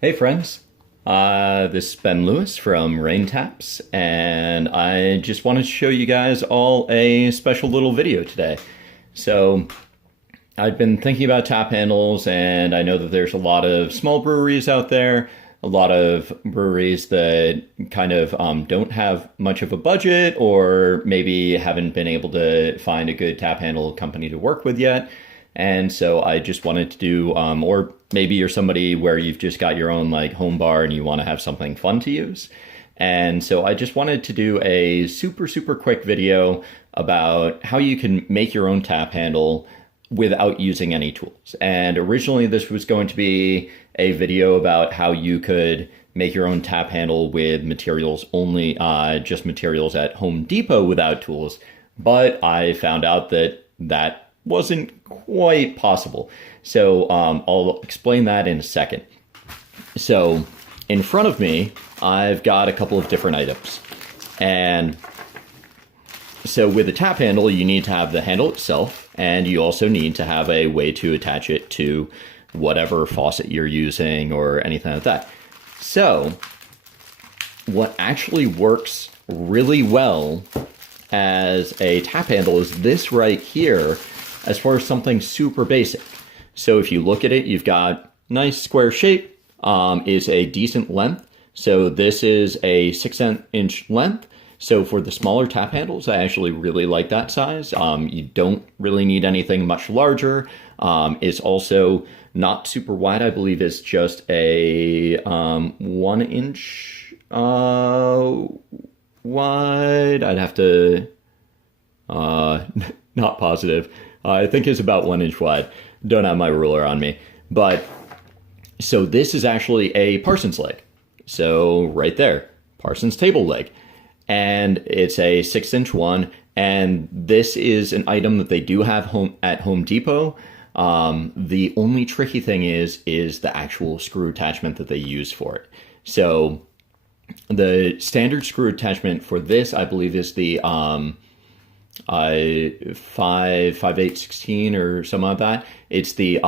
Hey friends, this is Ben Lewis from Rain Taps, and I just wanted to show you guys all a special little video today. So, I've been thinking about tap handles, and I know that there's a lot of small breweries out there, a lot of breweries that kind of don't have much of a budget, or maybe haven't been able to find a good tap handle company to work with yet. And so I just wanted to do, or maybe you're somebody where you've just got your own like home bar and you want to have something fun to use. And so I just wanted to do a super quick video about how you can make your own tap handle without using any tools. And originally this was going to be a video about how you could make your own tap handle with materials only, just materials at Home Depot without tools. But I found out that that wasn't quite possible. So I'll explain that in a second. So in front of me, I've got a couple of different items. And so with a tap handle, you need to have the handle itself, and you also need to have a way to attach it to whatever faucet you're using or anything like that. So what actually works really well as a tap handle is this right here, as far as something super basic. So if you look at it, you've got nice square shape, is a decent length. So this is a 6-inch length. So for the smaller tap handles, I actually really like that size. You don't really need anything much larger. It's also not super wide. I believe it's just a 1-inch wide. I'd have to, not positive. I think it's about 1 inch wide. Don't have my ruler on me. But, so this is actually a parsons leg. So right there, parsons table leg. And it's a 6-inch one. And this is an item that they do have at Home Depot. The only tricky thing is the actual screw attachment that they use for it. So the standard screw attachment for this, I believe, is the 5/8/16 or something like that. It's the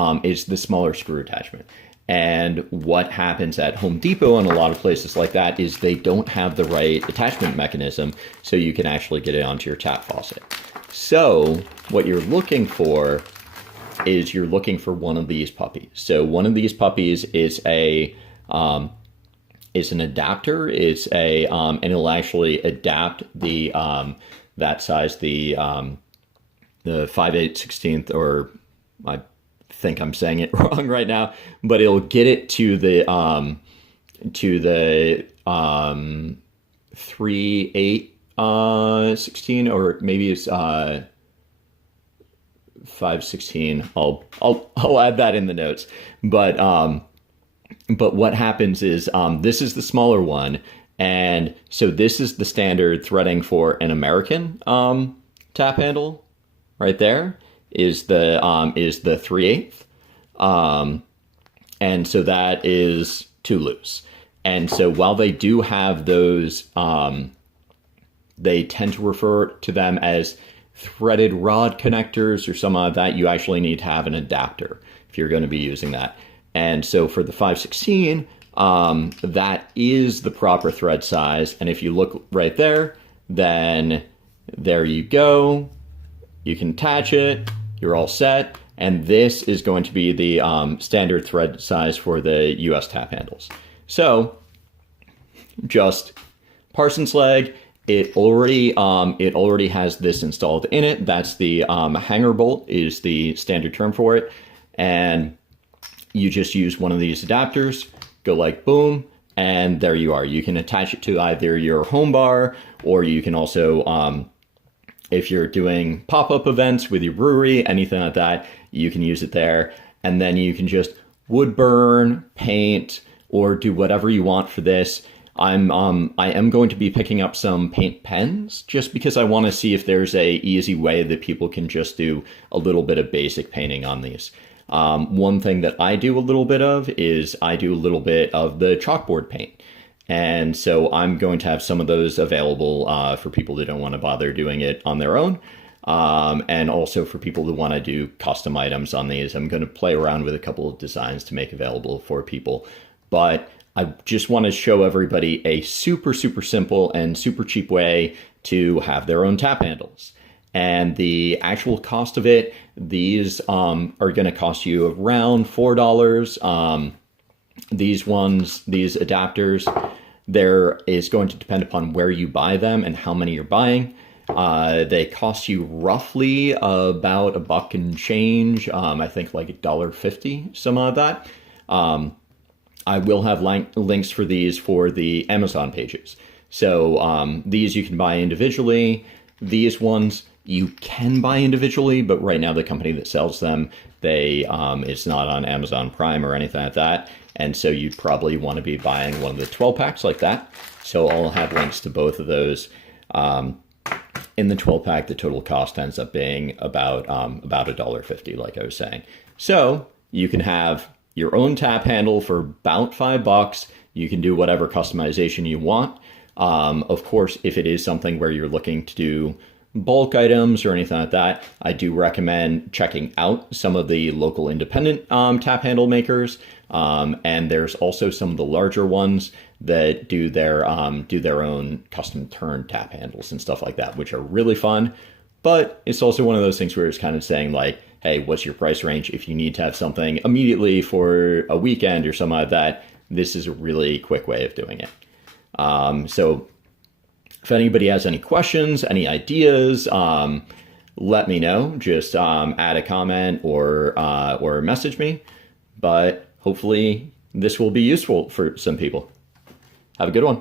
smaller screw attachment. And what happens at Home Depot and a lot of places like that is they don't have the right attachment mechanism, so you can actually get it onto your tap faucet. So what you're looking for is one of these puppies. So one of these puppies is an adapter. It's and it'll actually adapt the that size, the 5/8/16, or I think I'm saying it wrong right now, but it'll get it to the 3/8/16, or maybe it's 5/16. I'll add that in the notes. But what happens is this is the smaller one. And so this is the standard threading for an American tap handle. Right there is the 3/8, and so that is too loose. And so while they do have those, they tend to refer to them as threaded rod connectors or something like that. You actually need to have an adapter if you're going to be using that. And so for the 5/16. That is the proper thread size. And if you look right there, then there you go. You can attach it. You're all set. And this is going to be the standard thread size for the US tap handles. So just parsons leg. It already has this installed in it. That's the hanger bolt is the standard term for it. And you just use one of these adapters. Go like boom, and there you are. You can attach it to either your home bar, or you can also, if you're doing pop-up events with your brewery, anything like that, you can use it there. And then you can just wood burn, paint, or do whatever you want for this. I am going to be picking up some paint pens just because I want to see if there's a easy way that people can just do a little bit of basic painting on these. One thing that I do a little bit of is I do a little bit of the chalkboard paint. And so I'm going to have some of those available for people that don't want to bother doing it on their own. And also for people who want to do custom items on these. I'm going to play around with a couple of designs to make available for people. but I just want to show everybody a super, super simple and super cheap way to have their own tap handles. And the actual cost of it, these are going to cost you around $4. These adapters, there is going to depend upon where you buy them and how many you're buying. They cost you roughly about $1 and change. I think like $1.50, some of that. I will have links for these for the Amazon pages. So these you can buy individually. These ones you can buy individually, but right now the company that sells them, it's not on Amazon Prime or anything like that. And so you'd probably want to be buying one of the 12 packs like that. So I'll have links to both of those. In the 12 pack, the total cost ends up being about $1.50, like I was saying. So you can have your own tap handle for about $5. You can do whatever customization you want. Of course, if it is something where you're looking to do bulk items or anything like that, I do recommend checking out some of the local independent tap handle makers. And there's also some of the larger ones that do their own custom turn tap handles and stuff like that, which are really fun. But it's also one of those things where it's kind of saying like, hey, what's your price range? If you need to have something immediately for a weekend or something like that, this is a really quick way of doing it. So if anybody has any questions, any ideas, let me know. Just add a comment or message me. But hopefully this will be useful for some people. Have a good one.